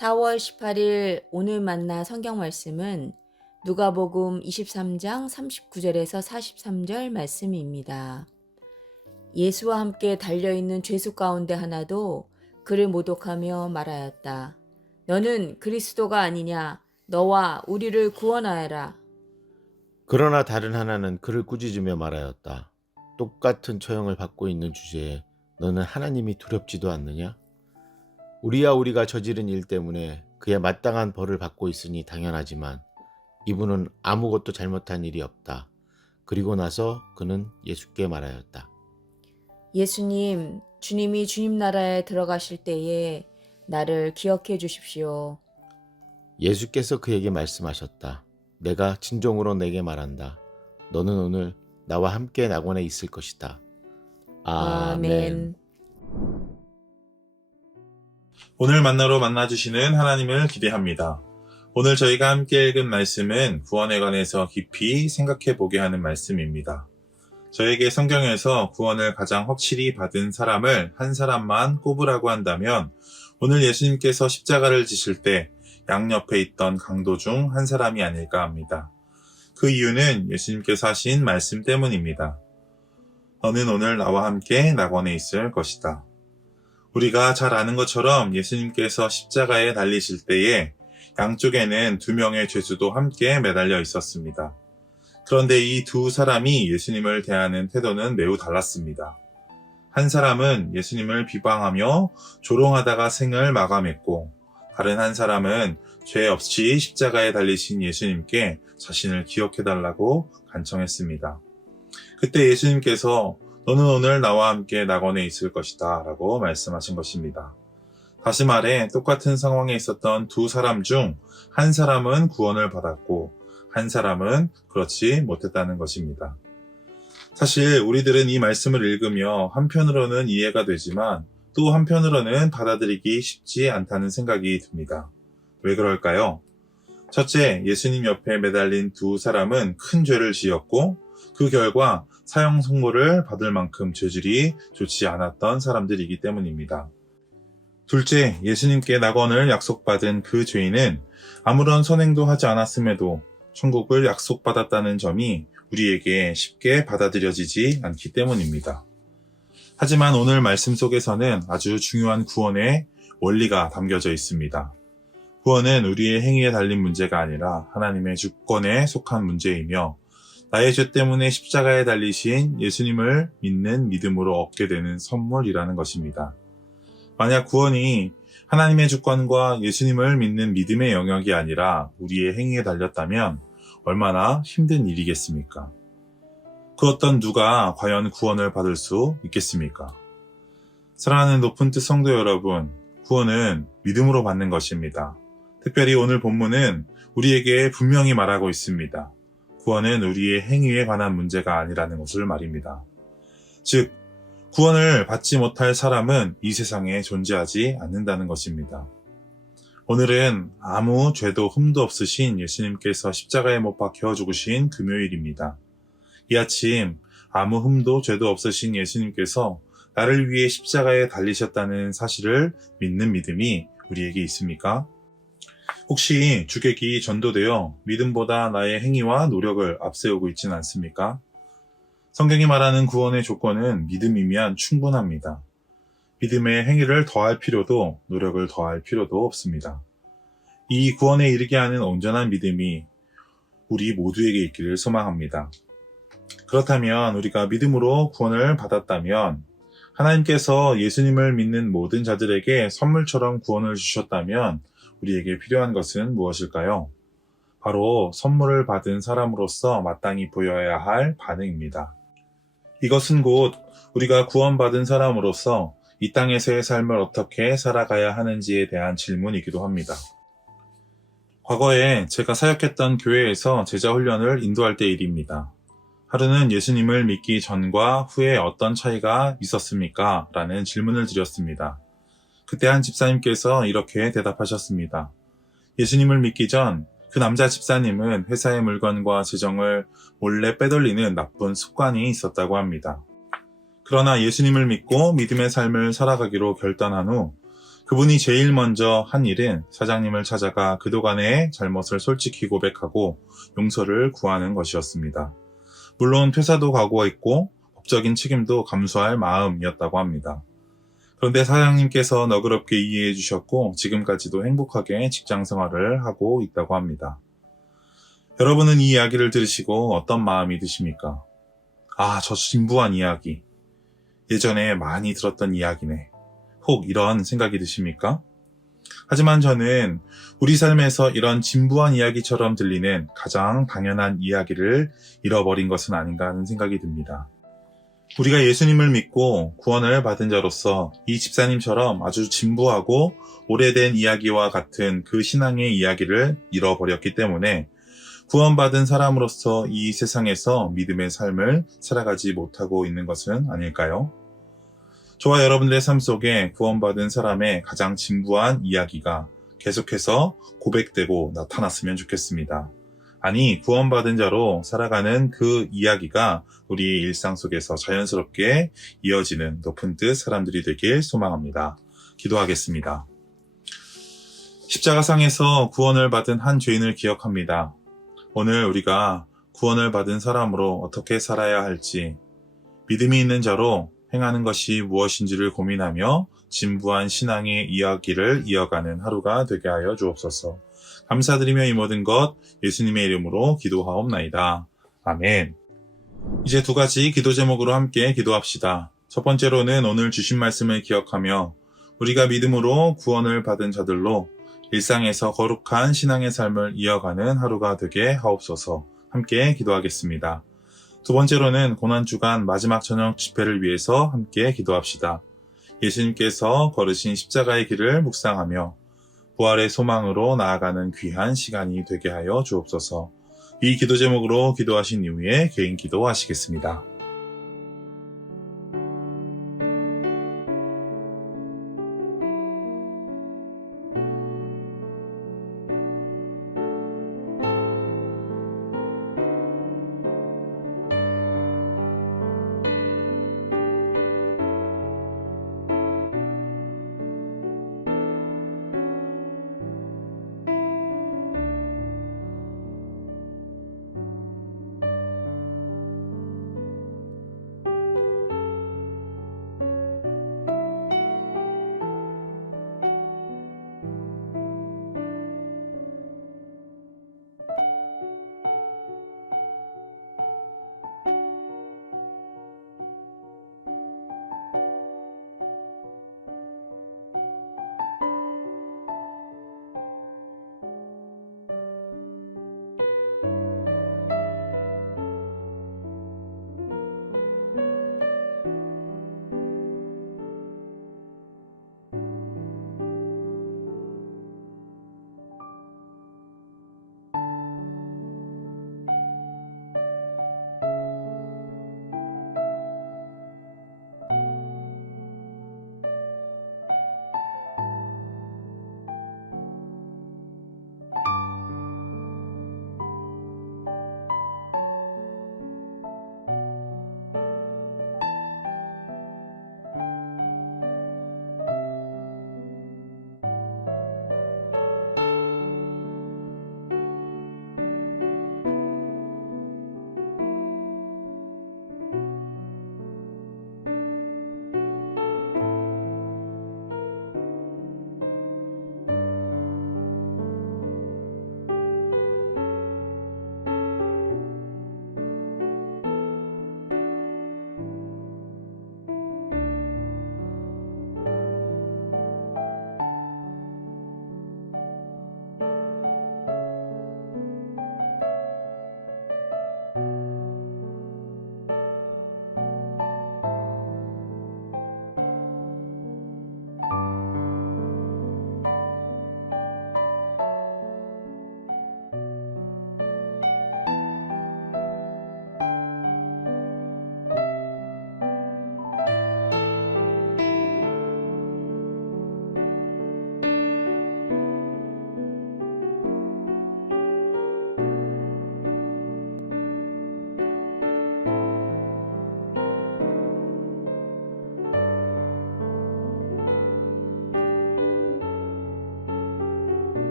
4월 18일 오늘 만나 성경 말씀은 누가복음 23장 39절에서 43절 말씀입니다. 예수와 함께 달려있는 죄수 가운데 하나도 그를 모독하며 말하였다. 너는 그리스도가 아니냐? 너와 우리를 구원하여라. 그러나 다른 하나는 그를 꾸짖으며 말하였다. 똑같은 처형을 받고 있는 주제에 너는 하나님이 두렵지도 않느냐? 우리가 저지른 일 때문에 그의 마땅한 벌을 받고 있으니 당연하지만 이분은 아무것도 잘못한 일이 없다. 그리고 나서 그는 예수께 말하였다. 예수님, 주님이 주님 나라에 들어가실 때에 나를 기억해 주십시오. 예수께서 그에게 말씀하셨다. 내가 진정으로 내게 말한다. 너는 오늘 나와 함께 낙원에 있을 것이다. 아멘. 아멘. 오늘 만나주시는 하나님을 기대합니다. 오늘 저희가 함께 읽은 말씀은 구원에 관해서 깊이 생각해 보게 하는 말씀입니다. 저에게 성경에서 구원을 가장 확실히 받은 사람을 한 사람만 꼽으라고 한다면 오늘 예수님께서 십자가를 지실 때 양옆에 있던 강도 중 한 사람이 아닐까 합니다. 그 이유는 예수님께서 하신 말씀 때문입니다. 너는 오늘 나와 함께 낙원에 있을 것이다. 우리가 잘 아는 것처럼 예수님께서 십자가에 달리실 때에 양쪽에는 2명의 죄수도 함께 매달려 있었습니다. 그런데 이 두 사람이 예수님을 대하는 태도는 매우 달랐습니다. 한 사람은 예수님을 비방하며 조롱하다가 생을 마감했고, 다른 한 사람은 죄 없이 십자가에 달리신 예수님께 자신을 기억해달라고 간청했습니다. 그때 예수님께서 너는 오늘 나와 함께 낙원에 있을 것이다 라고 말씀하신 것입니다. 다시 말해 똑같은 상황에 있었던 두 사람 중 한 사람은 구원을 받았고 한 사람은 그렇지 못했다는 것입니다. 사실 우리들은 이 말씀을 읽으며 한편으로는 이해가 되지만 또 한편으로는 받아들이기 쉽지 않다는 생각이 듭니다. 왜 그럴까요? 첫째, 예수님 옆에 매달린 두 사람은 큰 죄를 지었고 그 결과 사형 선고를 받을 만큼 죄질이 좋지 않았던 사람들이기 때문입니다. 둘째, 예수님께 낙원을 약속받은 그 죄인은 아무런 선행도 하지 않았음에도 천국을 약속받았다는 점이 우리에게 쉽게 받아들여지지 않기 때문입니다. 하지만 오늘 말씀 속에서는 아주 중요한 구원의 원리가 담겨져 있습니다. 구원은 우리의 행위에 달린 문제가 아니라 하나님의 주권에 속한 문제이며 나의 죄 때문에 십자가에 달리신 예수님을 믿는 믿음으로 얻게 되는 선물이라는 것입니다. 만약 구원이 하나님의 주권과 예수님을 믿는 믿음의 영역이 아니라 우리의 행위에 달렸다면 얼마나 힘든 일이겠습니까? 그 어떤 누가 과연 구원을 받을 수 있겠습니까? 사랑하는 높은 뜻 성도 여러분, 구원은 믿음으로 받는 것입니다. 특별히 오늘 본문은 우리에게 분명히 말하고 있습니다. 구원은 우리의 행위에 관한 문제가 아니라는 것을 말입니다. 즉, 구원을 받지 못할 사람은 이 세상에 존재하지 않는다는 것입니다. 오늘은 아무 죄도 흠도 없으신 예수님께서 십자가에 못 박혀 죽으신 금요일입니다. 이 아침 아무 흠도 죄도 없으신 예수님께서 나를 위해 십자가에 달리셨다는 사실을 믿는 믿음이 우리에게 있습니까? 혹시 주객이 전도되어 믿음보다 나의 행위와 노력을 앞세우고 있지는 않습니까? 성경이 말하는 구원의 조건은 믿음이면 충분합니다. 믿음의 행위를 더할 필요도 노력을 더할 필요도 없습니다. 이 구원에 이르게 하는 온전한 믿음이 우리 모두에게 있기를 소망합니다. 그렇다면 우리가 믿음으로 구원을 받았다면 하나님께서 예수님을 믿는 모든 자들에게 선물처럼 구원을 주셨다면 우리에게 필요한 것은 무엇일까요? 바로 선물을 받은 사람으로서 마땅히 보여야 할 반응입니다. 이것은 곧 우리가 구원받은 사람으로서 이 땅에서의 삶을 어떻게 살아가야 하는지에 대한 질문이기도 합니다. 과거에 제가 사역했던 교회에서 제자 훈련을 인도할 때 일입니다. 하루는 예수님을 믿기 전과 후에 어떤 차이가 있었습니까? 라는 질문을 드렸습니다. 그때 한 집사님께서 이렇게 대답하셨습니다. 예수님을 믿기 전 그 남자 집사님은 회사의 물건과 재정을 몰래 빼돌리는 나쁜 습관이 있었다고 합니다. 그러나 예수님을 믿고 믿음의 삶을 살아가기로 결단한 후 그분이 제일 먼저 한 일은 사장님을 찾아가 그동안의 잘못을 솔직히 고백하고 용서를 구하는 것이었습니다. 물론 퇴사도 각오했고 법적인 책임도 감수할 마음이었다고 합니다. 그런데 사장님께서 너그럽게 이해해 주셨고 지금까지도 행복하게 직장 생활을 하고 있다고 합니다. 여러분은 이 이야기를 들으시고 어떤 마음이 드십니까? 아, 저 진부한 이야기. 예전에 많이 들었던 이야기네. 혹 이런 생각이 드십니까? 하지만 저는 우리 삶에서 이런 진부한 이야기처럼 들리는 가장 당연한 이야기를 잃어버린 것은 아닌가 하는 생각이 듭니다. 우리가 예수님을 믿고 구원을 받은 자로서 이 집사님처럼 아주 진부하고 오래된 이야기와 같은 그 신앙의 이야기를 잃어버렸기 때문에 구원받은 사람으로서 이 세상에서 믿음의 삶을 살아가지 못하고 있는 것은 아닐까요? 저와 여러분들의 삶 속에 구원받은 사람의 가장 진부한 이야기가 계속해서 고백되고 나타났으면 좋겠습니다. 아니, 구원받은 자로 살아가는 그 이야기가 우리의 일상 속에서 자연스럽게 이어지는 높은 뜻 사람들이 되길 소망합니다. 기도하겠습니다. 십자가상에서 구원을 받은 한 죄인을 기억합니다. 오늘 우리가 구원을 받은 사람으로 어떻게 살아야 할지, 믿음이 있는 자로 행하는 것이 무엇인지를 고민하며 진부한 신앙의 이야기를 이어가는 하루가 되게 하여 주옵소서. 감사드리며 이 모든 것 예수님의 이름으로 기도하옵나이다. 아멘. 이제 두 가지 기도 제목으로 함께 기도합시다. 첫 번째로는 오늘 주신 말씀을 기억하며 우리가 믿음으로 구원을 받은 자들로 일상에서 거룩한 신앙의 삶을 이어가는 하루가 되게 하옵소서. 함께 기도하겠습니다. 두 번째로는 고난주간 마지막 저녁 집회를 위해서 함께 기도합시다. 예수님께서 걸으신 십자가의 길을 묵상하며 부활의 소망으로 나아가는 귀한 시간이 되게 하여 주옵소서. 이 기도 제목으로 기도하신 이후에 개인 기도하시겠습니다.